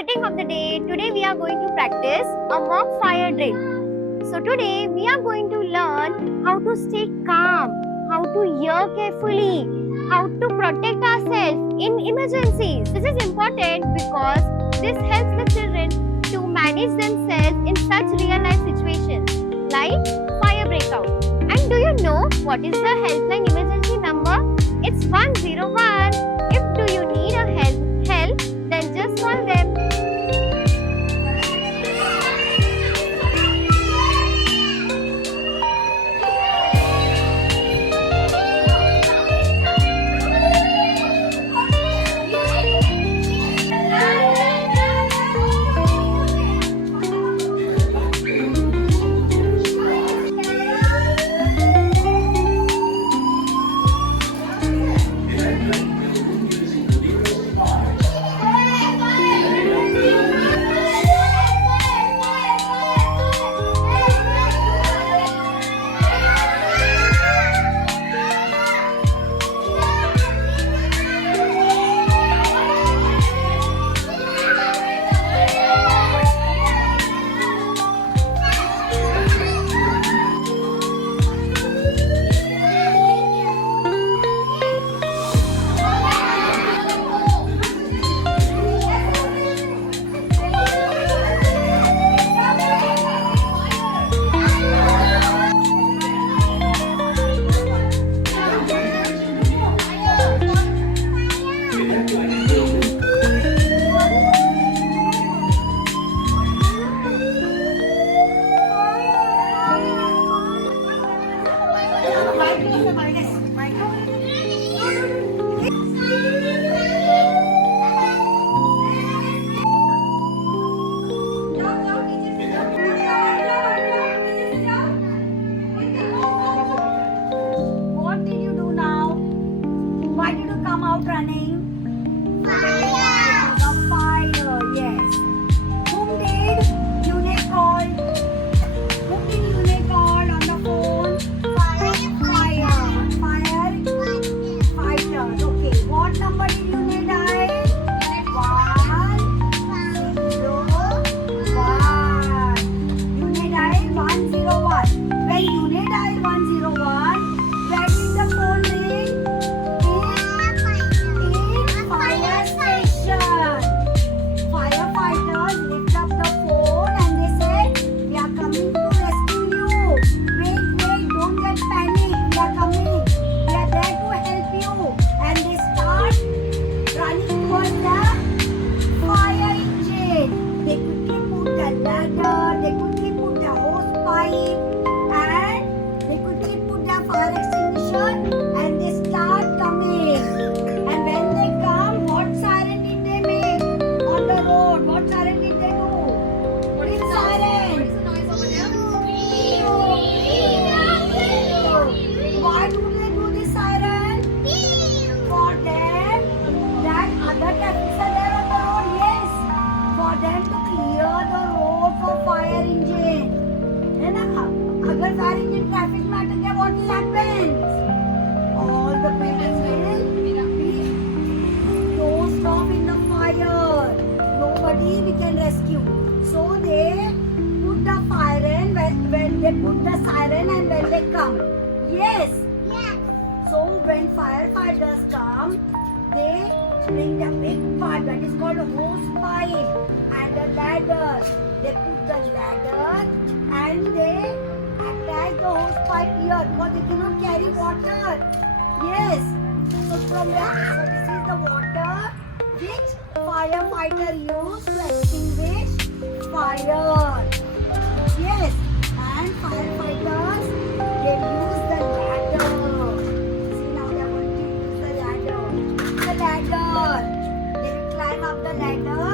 greeting of the day. Today we are going to practice a mock fire drill. So today we are going to learn how to stay calm, how to hear carefully, how to protect ourselves in emergencies. This is important because this helps the children to manage themselves in such real life situations like fire breakout. And do you know what is the helpline emergency number? It's 101. If do you need a help, then just call them. What did you do now? Why did you come out running? Fire! The fire, yes. Whom did Yune call? Whom did Yune call on the phone? Fire. Fighters. Okay. What number did Yune dial? 101. Yune dial 101. When Yune dial 101, where did the phone ring? In fire station. Firefighters lift up the phone and they say, "We are coming to rescue you. Wait, don't get panic. We are coming. We are there to help you." And they start running towards the fire engine. They quickly put the ladder, they quickly put the hose pipe, and they quickly put the fire extinguisher, and they start coming. And when they come, what siren did they make on the road? What siren did they do? Which siren? Why do they do this siren? For them, that other traffic are there on the road, yes. For them to clear the road for fire engine. है ना? अगर fire engine traffic में अटक गया, what will happen? All the buildings will be closed off in the fire. Nobody we can rescue. So they put the siren when they put the siren and when they come. Yes. So when firefighters come, they bring the big part that is called a hose pipe and a ladder. They put the ladder and they attach the hose pipe here because they cannot carry water. Yes. So from there, so this is the water which firefighter use to extinguish fire. Yes. And firefighters, they use the ladder. See now they are going to use the ladder. The ladder. They will climb up the ladder